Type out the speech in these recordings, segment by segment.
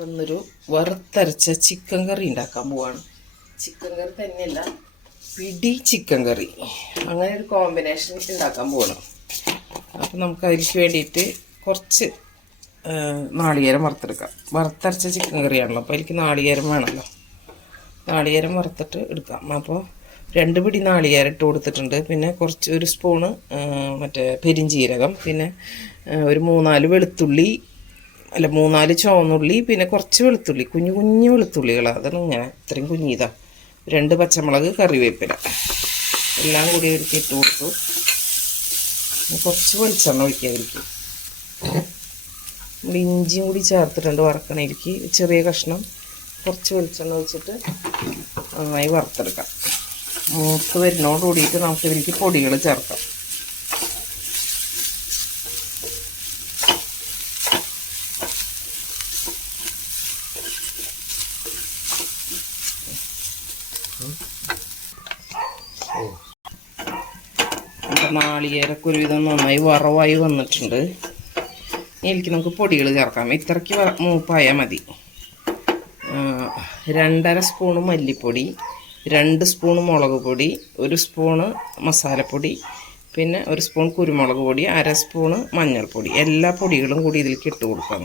വന്നൊരു വറുത്തരച്ച ചിക്കൻ കറി ഉണ്ടാക്കാൻ പോവാണ്. ചിക്കൻ കറി തന്നെയല്ല പിടി ചിക്കൻ കറി. അങ്ങനെ ഒരു കോമ്പിനേഷൻ ഉണ്ടാക്കാൻ പോകണം അപ്പം നമുക്ക് അതിലേക്ക് വേണ്ടിയിട്ട് കുറച്ച് നാളികേരം വറുത്തെടുക്കാം. വറുത്തരച്ച ചിക്കൻ കറിയാണല്ലോ അപ്പോൾ അതിലേക്ക് നാളികേരം വേണമല്ലോ നാളികേരം വറുത്തിട്ട് എടുക്കാം. അപ്പോൾ രണ്ട് പിടി നാളികേരം ഇട്ട് കൊടുത്തിട്ടുണ്ട്. പിന്നെ കുറച്ച് ഒരു സ്പൂണ് മറ്റേ പെരിഞ്ചീരകം. പിന്നെ ഒരു മൂന്നാൽ വെളുത്തുള്ളി അല്ല മൂന്നാൽ ചുവന്നുള്ളി പിന്നെ കുറച്ച് വെളുത്തുള്ളി കുഞ്ഞു കുഞ്ഞു വെളുത്തുള്ളികൾ അതാണ് ഇങ്ങനെ ഇത്രയും കുഞ്ഞിതാ. രണ്ട് പച്ചമുളക് കറിവേപ്പില. എല്ലാം കൂടി അവർക്ക് ഇട്ട് കൊടുത്തു. കുറച്ച് വെളിച്ചെണ്ണ ഒഴിക്കുക അവർക്ക് നമ്മൾ ഇഞ്ചിയും കൂടി ചേർത്തിട്ടുണ്ട് വറക്കണേക്ക് ചെറിയ കഷ്ണം കുറച്ച് വെളിച്ചെണ്ണ ഒഴിച്ചിട്ട് നന്നായി വറുത്തെടുക്കാം. മൂത്ത് വരുന്നോട് കൂടിയിട്ട് നമുക്ക് ഇതിലേക്ക് പൊടികൾ ചേർക്കാം നമ്മുടെ നാളികേരൊക്കെ ഒരുവിധം നന്നായി വറവായി വന്നിട്ടുണ്ട്. ഇതിലേക്ക് നമുക്ക് പൊടികൾ ചേർക്കാം. ഇത്രയ്ക്ക് മൂപ്പായാൽ മതി. രണ്ടര സ്പൂണ് മല്ലിപ്പൊടി രണ്ട് സ്പൂൺ മുളക് പൊടി ഒരു സ്പൂണ് മസാലപ്പൊടി പിന്നെ ഒരു സ്പൂൺ കുരുമുളക് പൊടി അര സ്പൂണ് മഞ്ഞൾപ്പൊടി. എല്ലാ പൊടികളും കൂടി ഇതിലേക്ക് ഇട്ട് കൊടുക്കാം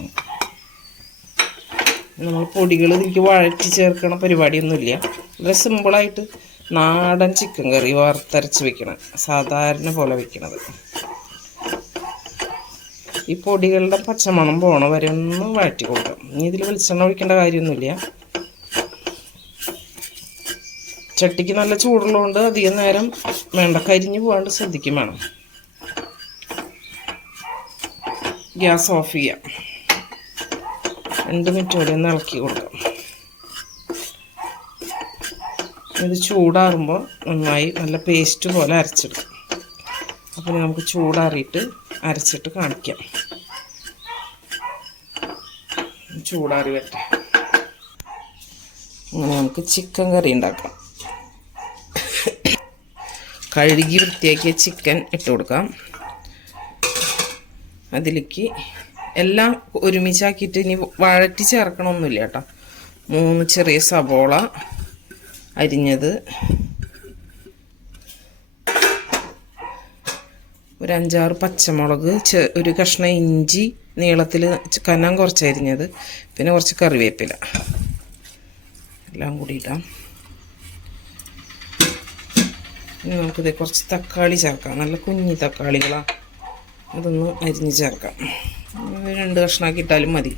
നമ്മൾ പൊടികൾ ഇതിലേക്ക് വഴറ്റി ചേർക്കണ പരിപാടിയൊന്നുമില്ല. വളരെ സിമ്പിളായിട്ട് നാടൻ ചിക്കൻ കറി വറുത്തരച്ച് വെക്കണം. സാധാരണ പോലെ വെക്കണത്. ഈ പൊടികളുടെ പച്ചമണം പോണ വരെ ഒന്ന് വഴറ്റി കൊടുക്കാം. ഇനി ഇതിൽ വെളിച്ചെണ്ണ ഒഴിക്കേണ്ട കാര്യമൊന്നുമില്ല. ചട്ടിക്ക് നല്ല ചൂടുള്ളതുകൊണ്ട് അധികം നേരം വേണ്ട കരിഞ്ഞു പോകാണ്ട് ശ്രദ്ധിക്കും വേണം. ഗ്യാസ് ഓഫ് ചെയ്യാം. രണ്ട് മിനിറ്റ് കൂടി ഒന്ന് ഇളക്കി കൊടുക്കാം. ഇത് ചൂടാറുമ്പോൾ നന്നായി നല്ല പേസ്റ്റ് പോലെ അരച്ചെടുക്കും. അപ്പോൾ നമുക്ക് ചൂടാറിയിട്ട് അരച്ചിട്ട് കാണിക്കാം. ചൂടാറി വരട്ടെ. അങ്ങനെ നമുക്ക് ചിക്കൻ കറി ഉണ്ടാക്കാം. കഴുകി വൃത്തിയാക്കിയ ചിക്കൻ ഇട്ട് കൊടുക്കാം. അതിലേക്ക് എല്ലാം ഒരുമിച്ചാക്കിയിട്ട് ഇനി വഴറ്റി ചേർക്കണമൊന്നുമില്ല കേട്ടോ. മൂന്ന് ചെറിയ സബോള അരിഞ്ഞത്. ഒരു അഞ്ചാറ് പച്ചമുളക് ഒരു കഷ്ണം ഇഞ്ചി നീളത്തിൽ കനം കുറച്ച് അരിഞ്ഞത്. പിന്നെ കുറച്ച് കറിവേപ്പില. എല്ലാം കൂടി ഇടാം. ഇനി നമുക്കിത് കുറച്ച് തക്കാളി ചേർക്കാം. നല്ല കുഞ്ഞി തക്കാളികളാണ് അതൊന്ന് അരിഞ്ഞ് ചേർക്കാം. രണ്ട് കഷ്ണമാക്കി ഇട്ടാലും മതി.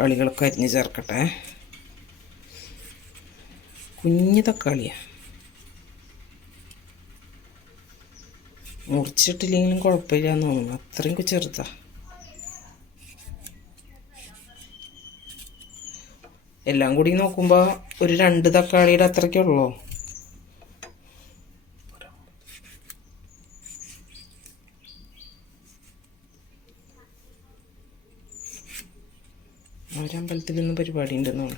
തക്കാളികളൊക്കെ അരിഞ്ഞ് ചേർക്കട്ടെ. കുഞ്ഞ് തക്കാളിയാണ് മുറിച്ചിട്ടില്ലെങ്കിലും കുഴപ്പമില്ല എന്ന് തോന്നുന്നു. അത്രയും ചെറുതാ. എല്ലാം കൂടി നോക്കുമ്പോൾ ഒരു രണ്ട് തക്കാളിയുടെ അത്രയ്ക്കുള്ളൂ ഒരമ്പലത്തിൽ നിന്ന് പരിപാടി ഉണ്ടെന്നാണ്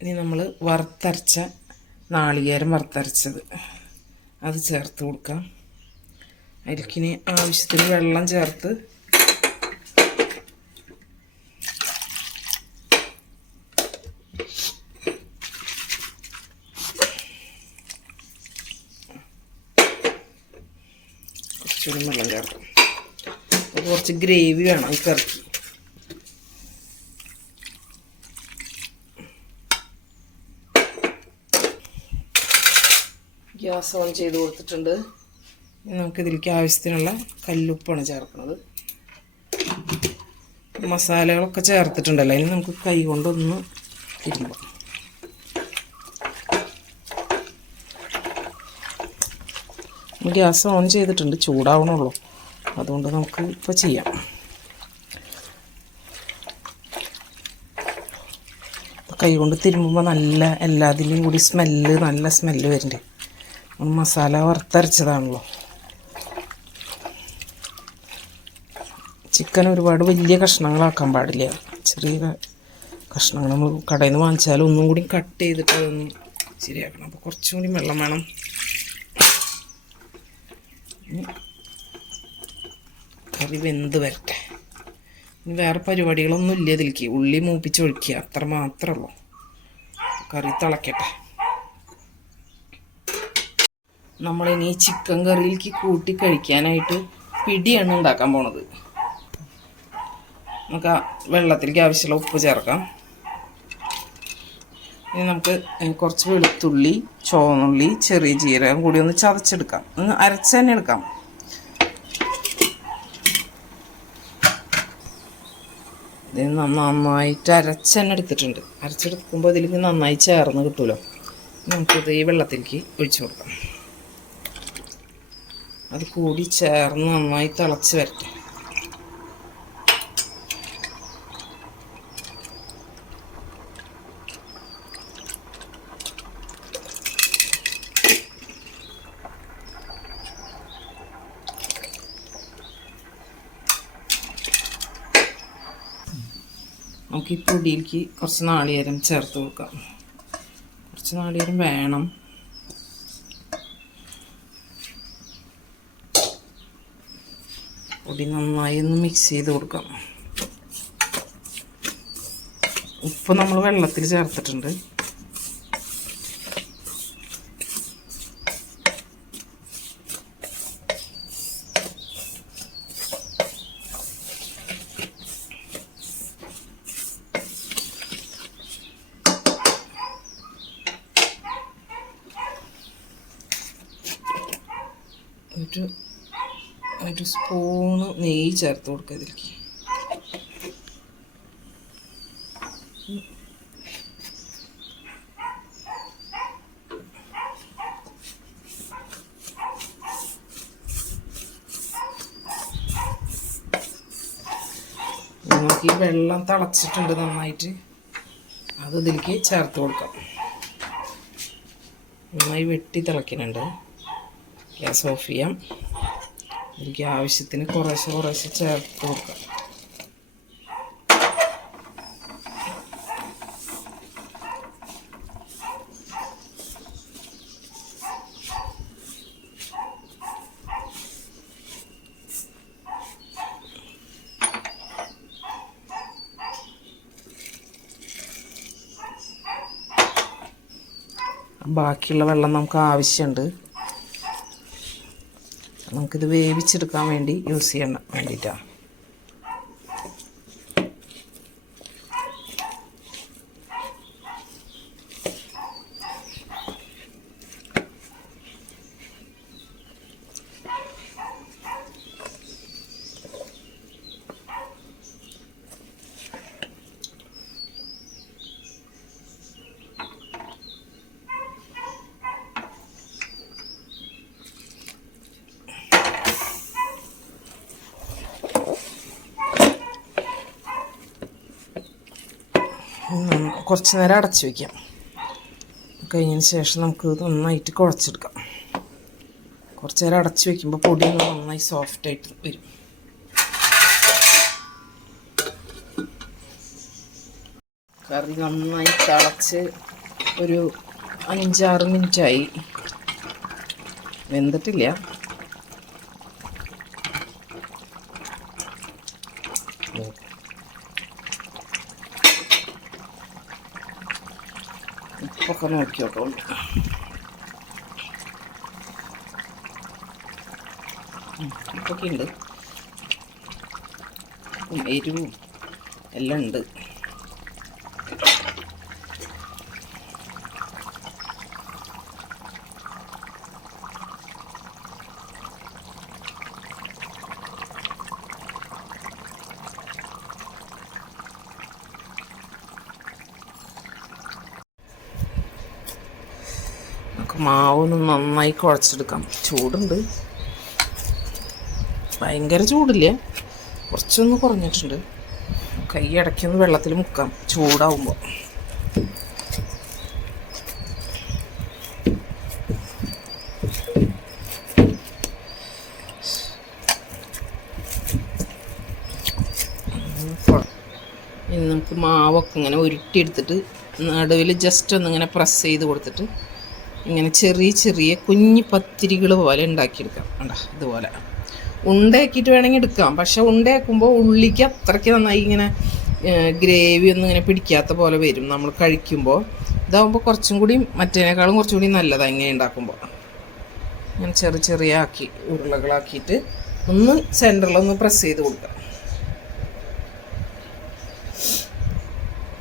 ഇനി നമ്മൾ വറുത്തരച്ച നാളികേരം വറുത്തരച്ചത്. അത് ചേർത്ത് കൊടുക്കാം. അരിക്കിന് ആവശ്യത്തിന് വെള്ളം ചേർത്ത് കുറച്ചുകൂടി വെള്ളം ചേർക്കാം. അപ്പോൾ കുറച്ച് ഗ്രേവി വേണം ഈ കറിക്ക്. ഗ്യാസ് ഓൺ ചെയ്ത് കൊടുത്തിട്ടുണ്ട്. നമുക്കിതിലേക്ക് ആവശ്യത്തിനുള്ള കല്ലുപ്പാണ് ചേർക്കുന്നത്. മസാലകളൊക്കെ ചേർത്തിട്ടുണ്ടല്ലോ. ഇനി നമുക്ക് കൈ കൊണ്ടൊന്ന് തിരുമ്പാം. ഗ്യാസ് ഓൺ ചെയ്തിട്ടുണ്ട്. ചൂടാവണുള്ളൂ അതുകൊണ്ട് നമുക്ക് ഇപ്പോൾ ചെയ്യാം. കൈ കൊണ്ട് തിരുമ്പുമ്പോൾ നല്ല എല്ലാത്തിലും കൂടി സ്മെല്ല് നല്ല സ്മെല്ല് വരുന്നുണ്ട് നമ്മൾ മസാല വറുത്തരച്ചതാണല്ലോ. ചിക്കൻ ഒരുപാട് വലിയ കഷ്ണങ്ങളാക്കാൻ പാടില്ല. ചെറിയ കഷ്ണങ്ങൾ നമ്മൾ കടയിൽ നിന്ന് വാങ്ങിച്ചാൽ ഒന്നും കൂടി കട്ട് ചെയ്തിട്ട് അതൊന്ന് ശരിയാക്കണം. അപ്പോൾ കുറച്ചും കൂടി വെള്ളം വേണം. കറി വെന്ത് വരട്ടെ. വേറെ പരിപാടികളൊന്നും ഇല്ല ഇതിലേക്ക്. ഉള്ളി മൂപ്പിച്ച് ഒഴിക്കുക. അത്ര മാത്രമേ ഉള്ളൂ. കറി തിളക്കട്ടെ. നമ്മളിനി ചിക്കൻ കറിയിലേക്ക് കൂട്ടി കഴിക്കാനായിട്ട് പിടിയാണ് ഉണ്ടാക്കാൻ പോണത്. നമുക്ക് വെള്ളത്തിലേക്ക് ആവശ്യമുള്ള ഉപ്പ് ചേർക്കാം. ഇനി നമുക്ക് കുറച്ച് വെളുത്തുള്ളി ചുവന്നുള്ളി ചെറിയ ജീരകം കൂടി ഒന്ന് ചതച്ചെടുക്കാം. ഒന്ന് അരച്ച് തന്നെ എടുക്കാം ഇത് നന്നായിട്ട് അരച്ച് തന്നെ എടുത്തിട്ടുണ്ട്. അരച്ചെടുക്കുമ്പോൾ ഇതിലേക്ക് നന്നായി ചേർന്ന് കിട്ടുമല്ലോ നമുക്കിത് ഈ വെള്ളത്തിലേക്ക് ഒഴിച്ചു കൊടുക്കാം. അത് കൂടി ചേർന്ന് നന്നായി തിളച്ച് വരട്ടെ നമുക്ക് ഈ പൊടിയിലേക്ക് കുറച്ച് നാളികേരം ചേർത്ത് കൊടുക്കാം. കുറച്ച് നാളികേരം വേണം. പൊടി നന്നായി ഒന്ന് മിക്സ് ചെയ്ത് കൊടുക്കാം. ഉപ്പ് നമ്മൾ വെള്ളത്തിൽ ചേർത്തിട്ടുണ്ട് ഒരു ഒരു സ്പൂണ് നെയ്യ് ചേർത്ത് കൊടുക്കുക ഇതിലേക്ക് നമുക്ക് ഈ വെള്ളം തിളച്ചിട്ടുണ്ട് നന്നായിട്ട്. അത് ഇതിലേക്ക് ചേർത്ത് കൊടുക്കാം. നന്നായി വെട്ടി തിളയ്ക്കുന്നുണ്ട്. ഗ്യാസ് ഓഫ് ചെയ്യാം. എനിക്ക് ആവശ്യത്തിന് കുറേശ്ശെ കുറേശ്ശെ ചേർത്ത് കൊടുക്കാം. ബാക്കിയുള്ള വെള്ളം നമുക്ക് ആവശ്യമുണ്ട്. നമുക്കിത് വേവിച്ചെടുക്കാൻ വേണ്ടി യൂസ് ചെയ്യണം വേണ്ടിയിട്ടാണ്. കുറച്ച് നേരം അടച്ചു വയ്ക്കാം കഴിഞ്ഞതിന് ശേഷം നമുക്ക് നന്നായിട്ട് കുഴച്ചെടുക്കാം. കുറച്ച് നേരം അടച്ചു വയ്ക്കുമ്പോൾ പൊടി ഒന്ന് നന്നായി സോഫ്റ്റ് ആയിട്ട് വരും. കറി നന്നായി തിളച്ച് ഒരു അഞ്ചാറ് മിനിറ്റായി വെന്തിട്ടില്ല. ഉപ്പൊക്കെ നോക്കിയോട്ടുണ്ട് നോക്കാം ഉപ്പൊക്കെ ഉണ്ട് എരിവും എല്ലാം ഉണ്ട്. മാവൊന്ന് നന്നായി കുഴച്ചെടുക്കാം. ചൂടുണ്ട്. ഭയങ്കര ചൂടില്ല? കുറച്ചൊന്ന് കുറഞ്ഞിട്ടുണ്ട്. കൈ ഇടയ്ക്കൊന്ന് വെള്ളത്തിൽ മുക്കാം. ചൂടാവുമ്പോൾ ഇനി നമുക്ക് മാവൊക്കെ ഇങ്ങനെ ഉരുട്ടിയെടുത്തിട്ട് നടുവിൽ ജസ്റ്റ് ഒന്ന് ഇങ്ങനെ പ്രസ് ചെയ്ത് കൊടുത്തിട്ട് ഇങ്ങനെ ചെറിയ ചെറിയ കുഞ്ഞു പത്തിരികൾ പോലെ ഉണ്ടാക്കിയെടുക്കാം. കണ്ടാ? ഇതുപോലെ. ഉണ്ടയാക്കിയിട്ട് വേണമെങ്കിൽ എടുക്കാം. പക്ഷെ ഉണ്ടയാക്കുമ്പോൾ ഉള്ളിക്ക് അത്രയ്ക്ക് നന്നായി ഇങ്ങനെ ഗ്രേവി ഒന്നും ഇങ്ങനെ പിടിക്കാത്ത പോലെ വരും. നമ്മൾ കഴിക്കുമ്പോൾ ഇതാകുമ്പോൾ കുറച്ചും കൂടി മറ്റേനേക്കാളും കുറച്ചും കൂടി നല്ലതാണ് ഇങ്ങനെ ഉണ്ടാക്കുമ്പോൾ. ഇങ്ങനെ ചെറിയ ചെറിയ ആക്കി ഉരുളകളാക്കിയിട്ട് ഒന്ന് സെന്ററിലൊന്ന് പ്രസ് ചെയ്ത് കൊടുക്കുക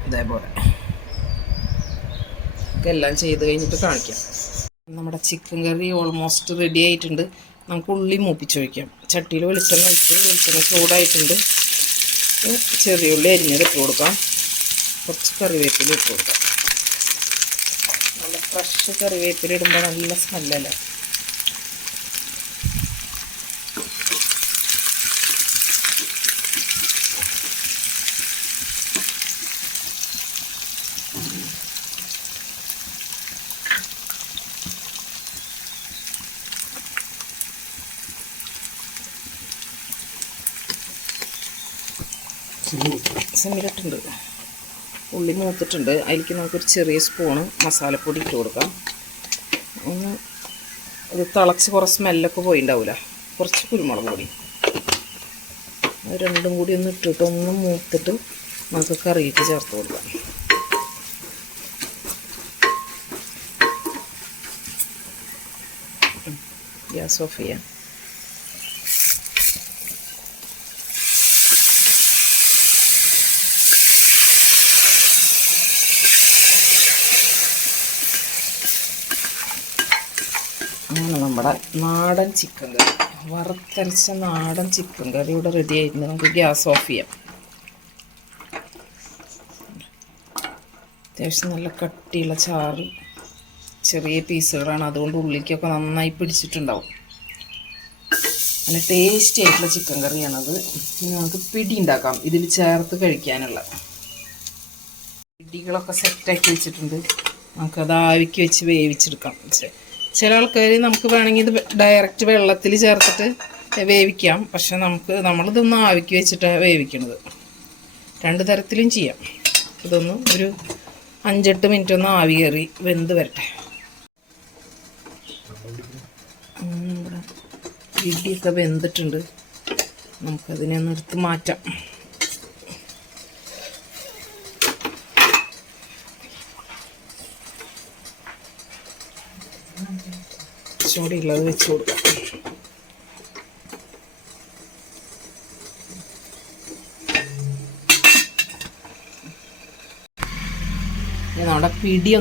ഇതേപോലെ. ഒക്കെ എല്ലാം ചെയ്ത് കഴിഞ്ഞിട്ട് കാണിക്കാം. നമ്മുടെ ചിക്കൻ കറി ഓൾമോസ്റ്റ് റെഡി ആയിട്ടുണ്ട്. നമുക്ക് ഉള്ളി മൂപ്പിച്ചൊഴിക്കാം ചട്ടിയിൽ വെളിച്ചെണ്ണ ഒഴിച്ച് വെളിച്ചെണ്ണ ചൂടായിട്ടുണ്ട്. ചെറിയ ഉള്ളി അരിഞ്ഞത് ഇട്ട് കൊടുക്കാം. കുറച്ച് കറിവേപ്പില ഇട്ട് കൊടുക്കാം. നല്ല ഫ്രഷ് കറിവേപ്പില ഇടുമ്പോൾ നല്ല സ്മെല്ലല്ലേ സിമ്മിലിട്ടുണ്ട് ഉള്ളി മൂത്തിട്ടുണ്ട്. അതിലേക്ക് നമുക്കൊരു ചെറിയ സ്പൂണ് മസാലപ്പൊടി ഇട്ട് കൊടുക്കാം. ഒന്ന് ഇത് തിളച്ച് കുറച്ച് സ്മെല്ലൊക്കെ പോയിണ്ടാവില്ല കുറച്ച് കുരുമുളക് പൊടി. അത് രണ്ടും കൂടി ഒന്ന് ഇട്ടിട്ട് ഒന്ന് മൂത്തിട്ട് നമുക്ക് കറിയിട്ട് ചേർത്ത് കൊടുക്കാം. ഗ്യാസ് ഓഫ് ചെയ്യാം അങ്ങനെ നമ്മുടെ നാടൻ ചിക്കൻ കറി. വറുത്തരച്ച നാടൻ ചിക്കൻ കറി ഇവിടെ റെഡി ആയിരുന്നു. നമുക്ക് ഗ്യാസ് ഓഫ് ചെയ്യാം. അത്യാവശ്യം നല്ല കട്ടിയുള്ള ചാറ് ചെറിയ പീസുകളാണ്. അതുകൊണ്ട് ഉള്ളിക്കൊക്കെ നന്നായി പിടിച്ചിട്ടുണ്ടാവും. നല്ല ടേസ്റ്റി ആയിട്ടുള്ള ചിക്കൻ കറിയാണത് നമുക്ക് പിടി ഉണ്ടാക്കാം. ഇതിൽ ചേർത്ത് കഴിക്കാനുള്ള. പിടികളൊക്കെ സെറ്റാക്കി വെച്ചിട്ടുണ്ട്. നമുക്കത് ആവിക്ക് വെച്ച് വേവിച്ചെടുക്കാം. ചില ആൾക്കാർ നമുക്ക് വേണമെങ്കിൽ ഇത് ഡയറക്റ്റ് വെള്ളത്തിൽ ചേർത്തിട്ട് വേവിക്കാം. പക്ഷെ നമുക്ക് നമ്മളിതൊന്ന് ആവിക്ക് വെച്ചിട്ടാണ് വേവിക്കുന്നത് രണ്ട് തരത്തിലും ചെയ്യാം. ഇതൊന്ന് ഒരു അഞ്ചെട്ട് മിനിറ്റ് ഒന്ന് ആവി കയറി വെന്ത് വരട്ടെ. ഇടിയൊക്കെ വെന്തിട്ടുണ്ട്. നമുക്കതിനെ ഒന്ന് എടുത്ത് മാറ്റാം. ചൂടിയുള്ളത് വെച്ച് കൊടുക്കാം. നമ്മുടെ പിടി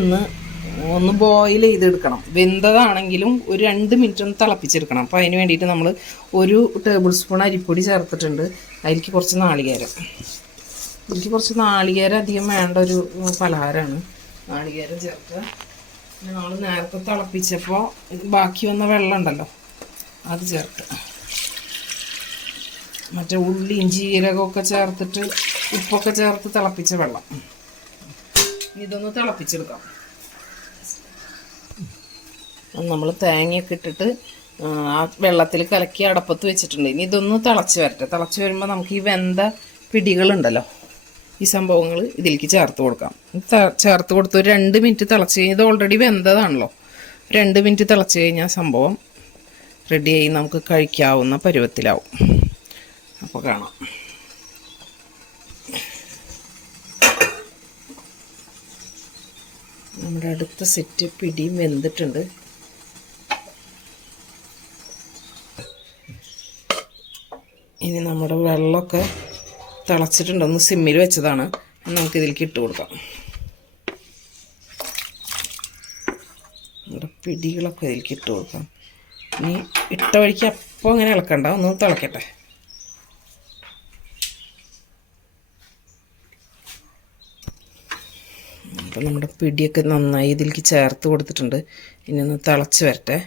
ഒന്ന് ബോയിൽ ചെയ്തെടുക്കണം. വെന്തതാണെങ്കിലും ഒരു രണ്ട് മിനിറ്റ് ഒന്ന് തിളപ്പിച്ചെടുക്കണം. അപ്പോൾ അതിന് വേണ്ടിയിട്ട് നമ്മൾ ഒരു ടേബിൾ സ്പൂൺ അരിപ്പൊടി ചേർത്തിട്ടുണ്ട്. അതിലേക്ക് കുറച്ച് നാളികേരം. എനിക്ക് കുറച്ച് നാളികേരം അധികം വേണ്ട ഒരു പലഹാരമാണ്. നാളികേരം ചേർക്കുക. നമ്മൾ നേരത്തെ തിളപ്പിച്ചപ്പോൾ ബാക്കി വന്ന വെള്ളം ഉണ്ടല്ലോ അത് ചേർത്ത്. മറ്റേ ഉള്ളിയും ജീരകമൊക്കെ ചേർത്തിട്ട് ഉപ്പൊക്കെ ചേർത്ത് തിളപ്പിച്ച വെള്ളം. ഇതൊന്ന് തിളപ്പിച്ചെടുക്കാം. നമ്മൾ തേങ്ങയൊക്കെ ഇട്ടിട്ട് ആ, വെള്ളത്തിൽ കലക്കി അടപ്പത്ത് വെച്ചിട്ടുണ്ട്. ഇനി ഇതൊന്ന് തിളച്ച് വരട്ടെ. തിളച്ച് വരുമ്പോൾ നമുക്ക് ഈ വെന്ത പിടികളുണ്ടല്ലോ ഈ സംഭവങ്ങൾ ഇതിലേക്ക് ചേർത്ത് കൊടുക്കാം. ചേർത്ത് കൊടുത്ത് ഒരു രണ്ട് മിനിറ്റ് തിളച്ച് കഴിഞ്ഞാൽ ഇത് ഓൾറെഡി വെന്തതാണല്ലോ. രണ്ട് മിനിറ്റ് തിളച്ച് കഴിഞ്ഞാൽ സംഭവം റെഡിയായി നമുക്ക് കഴിക്കാവുന്ന പരുവത്തിലാവും. അപ്പോൾ കാണാം. നമ്മുടെ അടുത്ത സെറ്റ് പിടിയും വെന്തിട്ടുണ്ട്. ഇനി നമ്മുടെ വെള്ളമൊക്കെ തിളച്ചിട്ടുണ്ട് ഒന്ന് സിമ്മിൽ വെച്ചതാണ്. നമുക്ക് ഇതിലേക്ക് ഇട്ട് കൊടുക്കാം. നമ്മുടെ പിടികളൊക്കെ ഇതിലേക്ക് ഇട്ട് കൊടുക്കാം. ഇനി ഇട്ട വഴിക്ക് അപ്പോൾ അങ്ങനെ ഇളക്കണ്ട. ഒന്ന് തിളക്കട്ടെ. അപ്പം നമ്മുടെ പിടിയൊക്കെ നന്നായി ഇതിലേക്ക് ചേർത്ത് കൊടുത്തിട്ടുണ്ട്. ഇനി ഒന്ന് തിളച്ച് വരട്ടെ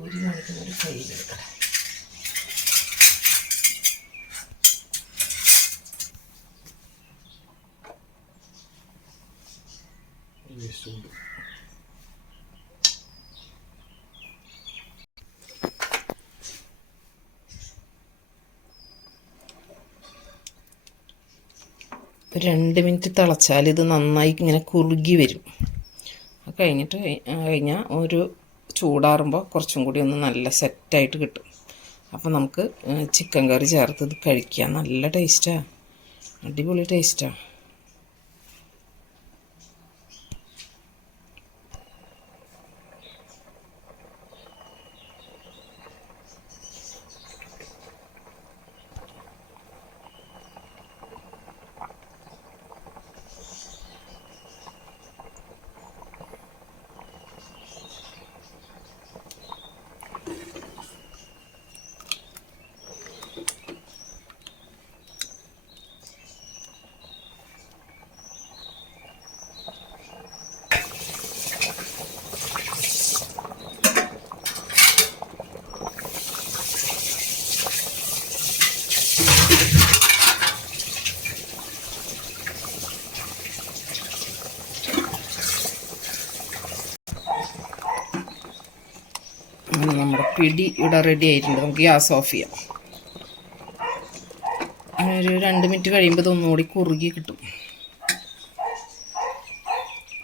ഒരു മണിക്കൂർ കയ്യിലെടുക്കട്ടെ ഒരു രണ്ട് മിനിറ്റ് തിളച്ചാൽ ഇത് നന്നായി ഇങ്ങനെ കുറുകി വരും. അത് കഴിഞ്ഞിട്ട് കഴി- കഴിഞ്ഞാൽ ഒരു ചൂടാറുമ്പോൾ കുറച്ചും കൂടി ഒന്ന് നല്ല സെറ്റായിട്ട് കിട്ടും. അപ്പോൾ നമുക്ക് ചിക്കൻ കറി ചേർത്ത് ഇത് കഴിക്കാം. നല്ല ടേസ്റ്റാണ് അടിപൊളി ടേസ്റ്റാണ് അങ്ങനെ നമ്മുടെ പിടി ഇവിടെ റെഡി ആയിട്ടുണ്ട്. നമുക്ക് ഗ്യാസ് ഓഫ് ചെയ്യാം. അങ്ങനെ ഒരു രണ്ട് മിനിറ്റ് കഴിയുമ്പോൾ ഇതൊന്നുകൂടി കുറുകി കിട്ടും.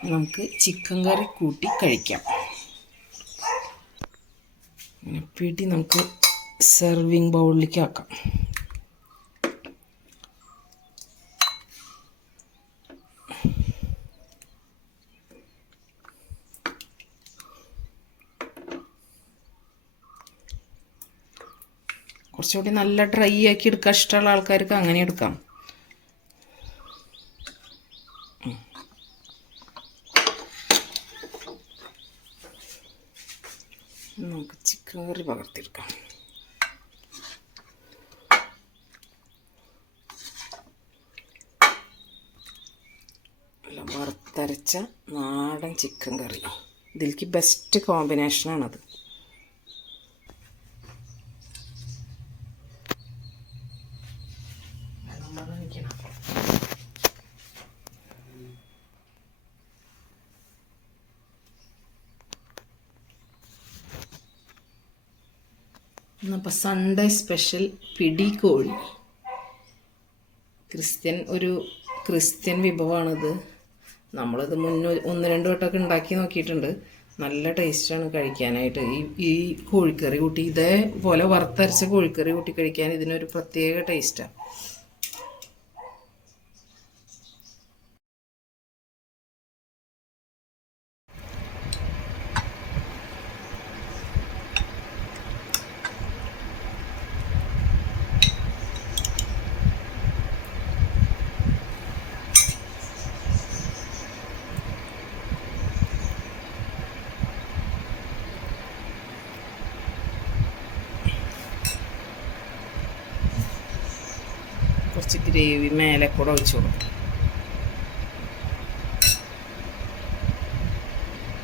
നമുക്ക് ചിക്കൻ കറി കൂട്ടി കഴിക്കാം. പിടി നമുക്ക് സെർവിങ് ബൗളിലേക്ക് ആക്കാം. കുറച്ചുകൂടി നല്ല ഡ്രൈ ആക്കി എടുക്കാൻ ഇഷ്ടമുള്ള ആൾക്കാർക്ക് അങ്ങനെ എടുക്കാം. നമുക്ക് ചിക്കൻ കറി പകർത്തിയെടുക്കാം. നല്ല വറുത്തരച്ച നാടൻ ചിക്കൻ കറി ഇതിലേക്ക് ബെസ്റ്റ് കോമ്പിനേഷനാണത് അപ്പോൾ സൺഡേ സ്പെഷ്യൽ പിടി കോഴി ക്രിസ്ത്യൻ ഒരു ക്രിസ്ത്യൻ വിഭവമാണിത് നമ്മളിത് മുന്നേ ഒന്ന് രണ്ട് വട്ടമൊക്കെ ഉണ്ടാക്കി നോക്കിയിട്ടുണ്ട്. നല്ല ടേസ്റ്റാണ് കഴിക്കാനായിട്ട്. ഈ ഈ കോഴിക്കറി കൂട്ടി ഇതേപോലെ വറുത്തരച്ച കോഴിക്കറി കൂട്ടി കഴിക്കാൻ ഇതിനൊരു പ്രത്യേക ടേസ്റ്റാണ് കുറച്ച് ഗ്രേവി മേലെ കൂടെ ഒഴിച്ചു കൊടുക്കും.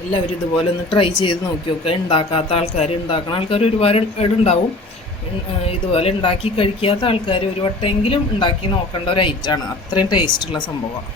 എല്ലാവരും ഇതുപോലെ ഒന്ന് ട്രൈ ചെയ്ത് നോക്കി നോക്കുക ഉണ്ടാക്കാത്ത ആൾക്കാർ ഉണ്ടാക്കുന്ന ആൾക്കാർ ഒരുപാട് ഉണ്ടാവും ഇതുപോലെ ഉണ്ടാക്കി കഴിക്കാത്ത ആൾക്കാർ ഒരു വട്ടമെങ്കിലും ഉണ്ടാക്കി നോക്കേണ്ട ഒരു ഐറ്റമാണ് അത്രയും ടേസ്റ്റുള്ള സംഭവമാണ്.